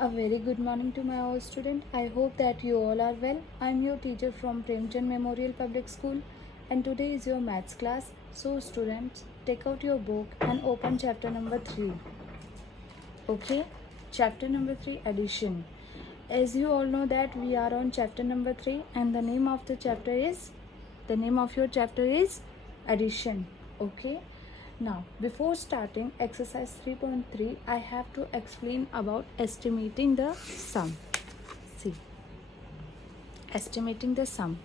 A very good morning to my all student. I hope that you all are well. I am your teacher from Premchand Memorial Public School and today is your maths class. So students, take out your book and open chapter number 3. Okay? Chapter number 3, addition. As you all know that we are on chapter number 3 and the name of your chapter is addition. Okay? Now, before starting exercise 3.3, I have to explain about estimating the sum. See, estimating the sum.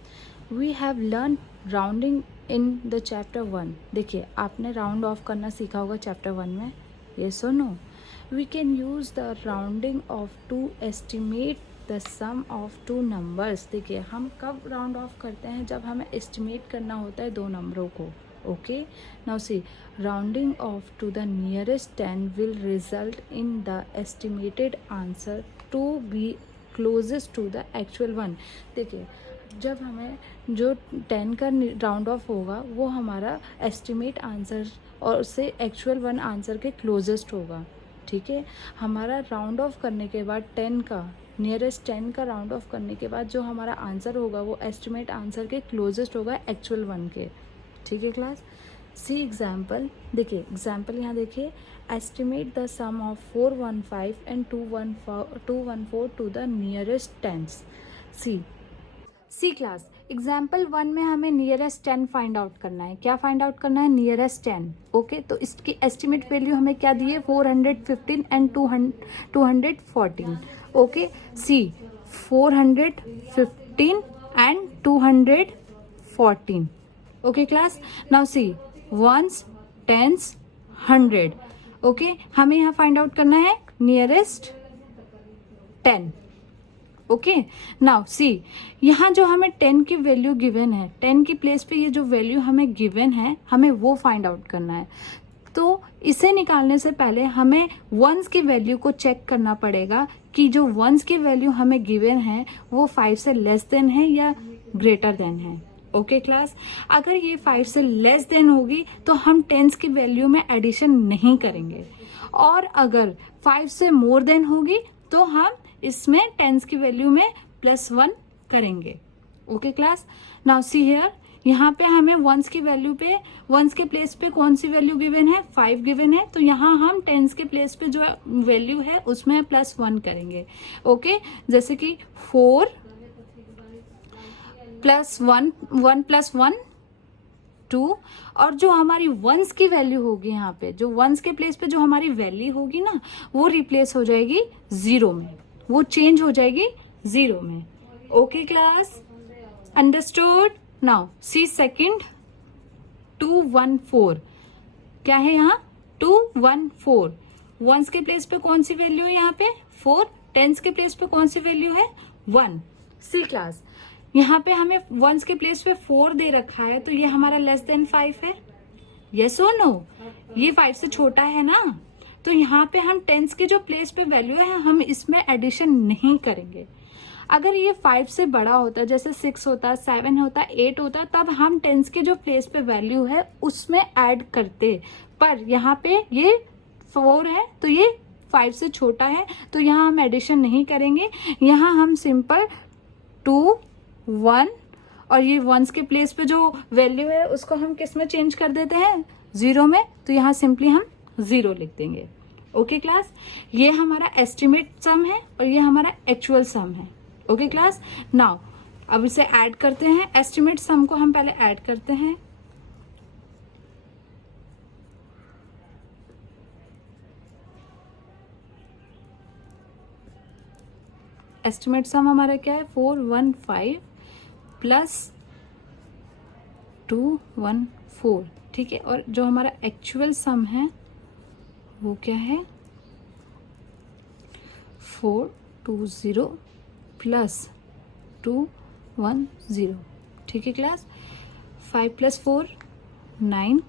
We have learned rounding in the chapter 1. देखिए, आपने round off करना सीखा होगा chapter 1 में. Yes or no? We can use the rounding off to estimate the sum of two numbers. देखिए, हम कब round off करते हैं? जब हमें estimate करना होता है दो नंबरों को. Okay, now see, rounding off to the nearest 10 will result in the estimated answer to be closest to the actual one. देखिए, जब हमें जो 10 का राउंड ऑफ होगा वो हमारा एस्टिमेट आंसर और उससे एक्चुअल वन आंसर के क्लोजेस्ट होगा. ठीक है, हमारा राउंड ऑफ करने के बाद 10 का नियरेस्ट 10 का राउंड ऑफ करने के बाद जो हमारा आंसर होगा वो एस्टिमेट आंसर के क्लोजेस्ट होगा एक्चुअल वन के. ठीक है क्लास. See example. देखिए एग्जाम्पल यहाँ देखिए, estimate the sum of 415 and 214 to the nearest tens. See class, example 1 में हमें नियरेस्ट 10 फाइंड आउट करना है. क्या फाइंड आउट करना है? नियरेस्ट 10. ओके, तो इसकी एस्टिमेट वैल्यू हमें क्या दी है? 415 and 214. Okay, see 415 and 214. Okay class. Now see, ones, tens, 100. Okay, हमें यहाँ फाइंड आउट करना है नियरेस्ट 10. ओके, नाउ सी, यहाँ जो हमें 10 की वैल्यू गिवन है, 10 की प्लेस पे ये जो वैल्यू हमें गिवन है हमें वो फाइंड आउट करना है. तो इसे निकालने से पहले हमें वंस की वैल्यू को चेक करना पड़ेगा कि जो वंस की वैल्यू हमें गिवन है वो 5 से लेस देन है या ग्रेटर देन है. ओके क्लास, अगर ये 5 से लेस देन होगी तो हम टेंस की वैल्यू में एडिशन नहीं करेंगे, और अगर 5 से मोर देन होगी तो हम इसमें टेंस की वैल्यू में +1 करेंगे. Okay class. Now see here, यहाँ पे हमें वंस की वैल्यू पे, वंस के प्लेस पे कौन सी वैल्यू गिवन है? 5 गिवन है, तो यहाँ हम टेंस के प्लेस पे जो वैल्यू है उसमें +1 करेंगे. ओके, जैसे कि 4 + 1, 1 + 1 2, और जो हमारी वंस की वैल्यू होगी यहाँ पे, जो वंस के प्लेस पे जो हमारी वैल्यू होगी ना वो रिप्लेस हो जाएगी 0 में, वो चेंज हो जाएगी 0 में. Okay class, understood. Now see second, 214. क्या है यहाँ? 214. वंस के प्लेस पे कौन सी वैल्यू है यहाँ पे? 4. टेंस के प्लेस पे कौन सी वैल्यू है? 1. सी क्लास, यहाँ पे हमें वंस के प्लेस पे 4 दे रखा है, तो ये हमारा लेस देन 5 है. यस और नो? ये 5 से छोटा है ना, तो यहाँ पे हम टेंस के जो प्लेस पे वैल्यू है हम इसमें एडिशन नहीं करेंगे. अगर ये 5 से बड़ा होता, जैसे 6 होता, 7 होता, 8 होता, तब हम टेंस के जो प्लेस पे वैल्यू है उसमें ऐड करते. पर यहाँ पे ये 4 है तो ये 5 से छोटा है, तो यहाँ हम एडिशन नहीं करेंगे. यहाँ हम सिंपल 2 1 और ये वंस के प्लेस पे जो वैल्यू है उसको हम किस में चेंज कर देते हैं? 0 में. तो यहाँ सिंपली हम 0 लिख देंगे. ओके क्लास, ये हमारा एस्टिमेट सम है और ये हमारा एक्चुअल सम है. Okay class. नाउ अब इसे ऐड करते हैं. एस्टिमेट सम को हम पहले ऐड करते हैं. एस्टिमेट सम हमारा क्या है? 415 + 214. ठीक है, और जो हमारा एक्चुअल सम है वो क्या है? 420 + 210. ठीक है class. 5 + 4 9,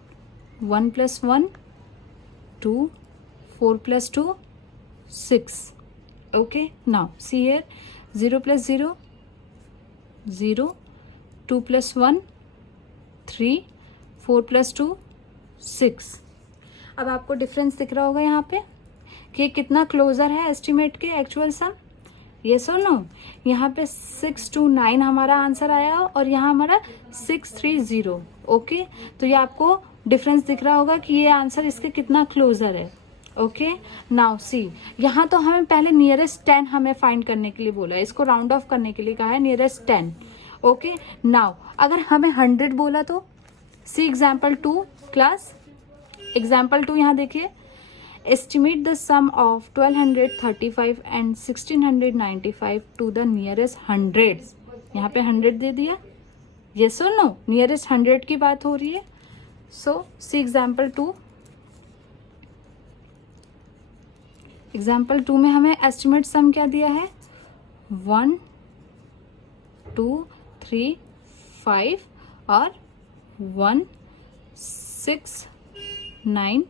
1 + 1 2, 4 + 2 6. Okay, now see here, 0 + 0 0, 2 + 1 3, 4 + 2 6. अब आपको डिफरेंस दिख रहा होगा यहाँ पे. कि कितना क्लोजर है एस्टिमेट के एक्चुअल सम, येस और नो। यहाँ पे 629 हमारा आंसर आया और यहाँ हमारा 630। ओके, तो ये आपको डिफरेंस दिख रहा होगा कि ये आंसर इसके कितना क्लोजर है। ओके, नाउ सी, यहाँ तो हमें पहले नियरेस्ट 10 हमें फाइंड करने के लिए बोला है, इसको राउंड ऑफ करने के लिए कहा है नियरेस्ट 10। ओके, नाउ अगर हमें 100 बोला तो सी एग्जाम्पल 2 क्लास, एग्जाम्पल 2 यहाँ देखिए, estimate the sum of 1235 and 1695 to the nearest 100। यहाँ पे 100 दे दिया, येस और नो, नियरेस्ट 100 की बात हो रही है। सो सी एग्जाम्पल 2, एग्जाम्पल 2 में हमें एस्टिमेट सम क्या दिया है, 1 2 3 5 और 1 6 9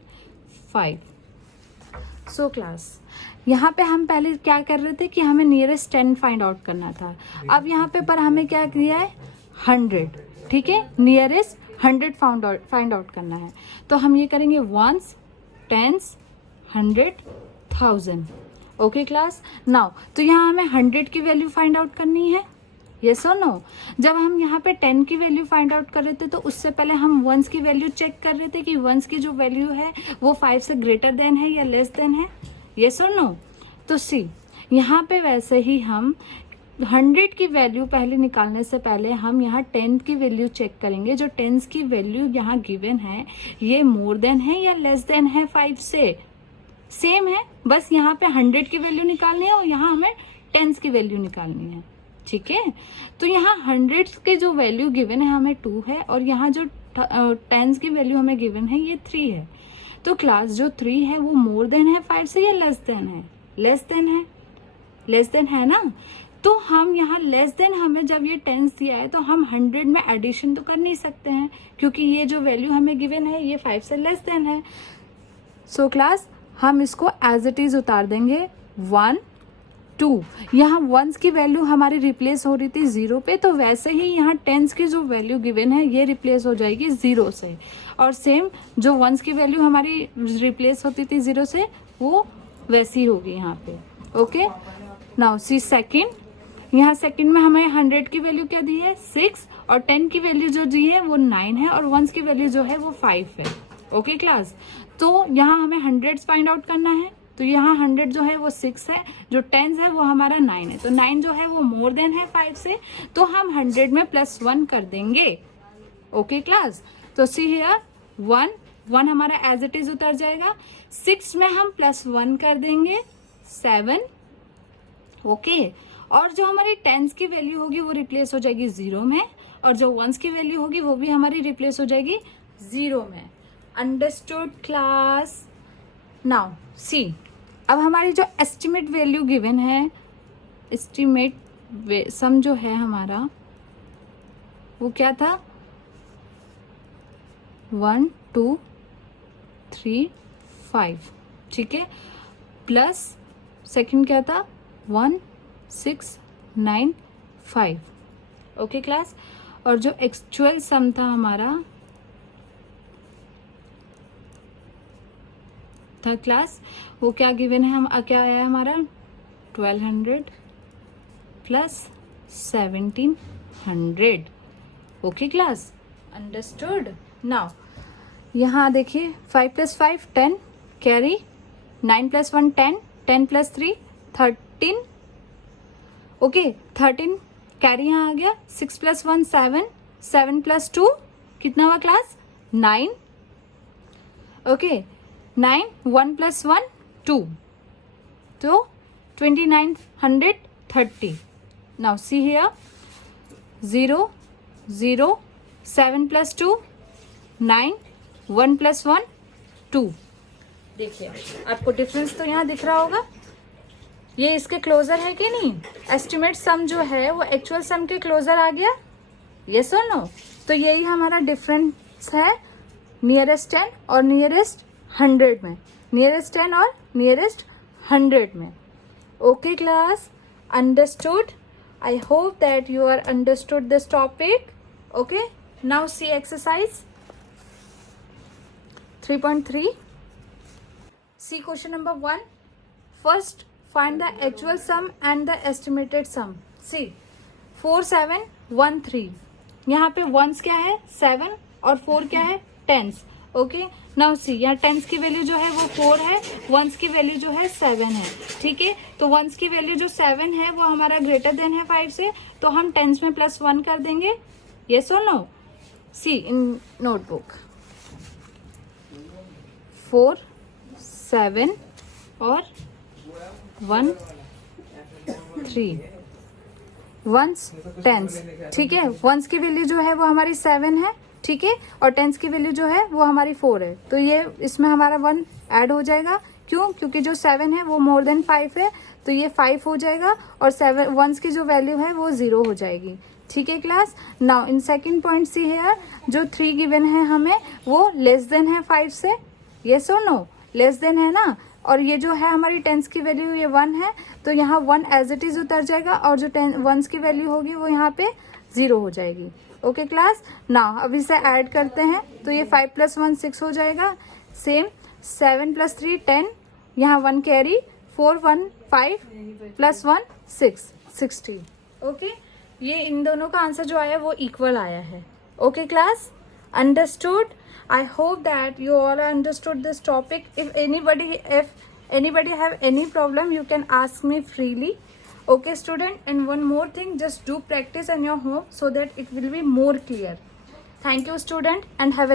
5। सो क्लास, यहाँ पे हम पहले क्या कर रहे थे कि हमें नियरेस्ट 10 फाइंड आउट करना था। अब यहाँ पे पर हमें क्या किया है, 100, ठीक है, नियरेस्ट 100 फाइंड आउट करना है। तो हम ये करेंगे 1s 10s 100 1000। Okay class, now तो यहाँ हमें 100 की वैल्यू फाइंड आउट करनी है, यस और नो। जब हम यहाँ पे 10 की वैल्यू फाइंड आउट कर रहे थे तो उससे पहले हम वंस की वैल्यू चेक कर रहे थे कि वंस की जो वैल्यू है वो 5 से ग्रेटर देन है या लेस देन है, यस और नो। तो सी, यहाँ पे वैसे ही हम 100 की वैल्यू पहले निकालने से पहले हम यहाँ 10 की वैल्यू चेक करेंगे। जो 10 की वैल्यू यहाँ गिवन है ये मोर देन है या लेस देन है 5 से, सेम है, बस यहाँ पे 100 की वैल्यू निकालनी है और यहाँ हमें 10 की वैल्यू निकालनी है, ठीक है। तो यहाँ 100 के जो वैल्यू गिवन है हमें 2 है और यहाँ जो 10 की वैल्यू हमें गिवन है ये 3 है। तो क्लास जो 3 है वो मोर देन है 5 से या लेस देन है, लेस देन है, लेस देन है ना। तो हम यहाँ लेस देन, हमें जब ये 10 दिया है तो हम 100 में एडिशन तो कर नहीं सकते हैं क्योंकि ये जो वैल्यू हमें गिवन है ये 5 से लेस देन है। सो क्लास, हम इसको एज इट इज उतार देंगे 1 2। यहाँ वंस की वैल्यू हमारी रिप्लेस हो रही थी 0 पे, तो वैसे ही यहाँ 10s की जो वैल्यू गिवन है ये रिप्लेस हो जाएगी 0 से, और सेम जो वंस की वैल्यू हमारी रिप्लेस होती थी 0 से वो वैसी होगी यहाँ पे। ओके, नाउ सी सेकंड, यहाँ सेकंड में हमें 100 की वैल्यू क्या दी है, 6, और 10 की वैल्यू जो दी है वो 9 है और वंस की वैल्यू जो है वो 5 है। ओके क्लास, तो यहाँ हमें 100 फाइंड आउट करना है। तो यहाँ 100 जो है वो 6 है, जो 10 है वो हमारा 9 है, तो 9 जो है वो मोर देन है 5 से, तो हम 100 में +1 कर देंगे। ओके क्लास, तो सी हियर 1 हमारा एज इट इज उतर जाएगा, 6 में हम +1 कर देंगे 7। ओके, और जो हमारी 10s की वैल्यू होगी वो रिप्लेस हो जाएगी 0 में, और जो 1s की वैल्यू होगी वो भी हमारी रिप्लेस हो जाएगी 0 में। Understood class. नाउ सी, अब हमारी जो एस्टिमेट वैल्यू गिवन है, एस्टिमेट सम जो है हमारा वो क्या था, 1 2 3 5, ठीक है, प्लस सेकंड क्या था 1 6 9 5। ओके क्लास, और जो एक्चुअल सम था हमारा थर्ड क्लास वो क्या गिवन है, हम क्या आया हमारा 1200 plus 1700। Okay class, understood. Now यहाँ देखिए 5 + 5 10 कैरी, 9 + 1 10, 10 + 3 13। ओके, 13 कैरी यहाँ आ गया, 6 + 1 7, 7 + 2 कितना हुआ क्लास 9। ओके, 9 1 + 1 2, तो 2930। Now see here 0 0 7 + 2 9, 1 + 1 2। देखिए आपको डिफरेंस तो यहाँ दिख रहा होगा, ये इसके क्लोजर है कि नहीं, एस्टिमेट सम जो है वो एक्चुअल सम के क्लोजर आ गया, यस और नो। तो यही हमारा डिफरेंस है नियरेस्ट 10 और नियरेस्ट 100 में, नियरेस्ट 10 और नियरेस्ट 100 में। Okay class, understood. I hope that you are understood this topic. Okay, now see exercise 3.3, see question number 1। first find the actual sum and the estimated sum. See 4 7 1 3. यहाँ पे once क्या है 7 और 4 क्या है tense. Okay now सी यहाँ tense की value जो है वो 4 है, वंस की वैल्यू जो है 7 है. ठीक है तो वंस की वैल्यू जो 7 है वो हमारा ग्रेटर देन है 5 से, तो हम टेंस में +1 कर देंगे. यस और नो. सी इन नोटबुक 4 7 और 1 3 वंस टेंस. ठीक है वंस की वैल्यू जो है वो हमारी 7 है. ठीक है और टेंस की वैल्यू जो है वो हमारी 4 है. तो ये इसमें हमारा 1 ऐड हो जाएगा. क्यों? क्योंकि जो 7 है वो मोर देन 5 है, तो ये 5 हो जाएगा और 7 वंस की जो वैल्यू है वो 0 हो जाएगी. ठीक है class. Now in second point see here जो 3 गिवन है हमें वो लेस देन है 5 से. यस और नो. लेस देन है ना. और ये जो है हमारी टेंस की वैल्यू ये 1 है, तो यहाँ 1 एज इट इज उतर जाएगा और जो वंस की वैल्यू होगी वो यहाँ पे 0 हो जाएगी. Okay class. नाउ अब इसे ऐड करते हैं तो ये 5 + 1 6 हो जाएगा. सेम 7 + 3 10, यहाँ 1 कैरी 4 1 5 + 1 6 60. ओके ये इन दोनों का आंसर जो आया वो इक्वल आया है. Okay class. Understood. I hope that you all understood this topic. If anybody have any problem, you can ask me freely. Okay student, and one more thing, just do practice in your home so that it will be more clear. Thank you student and have a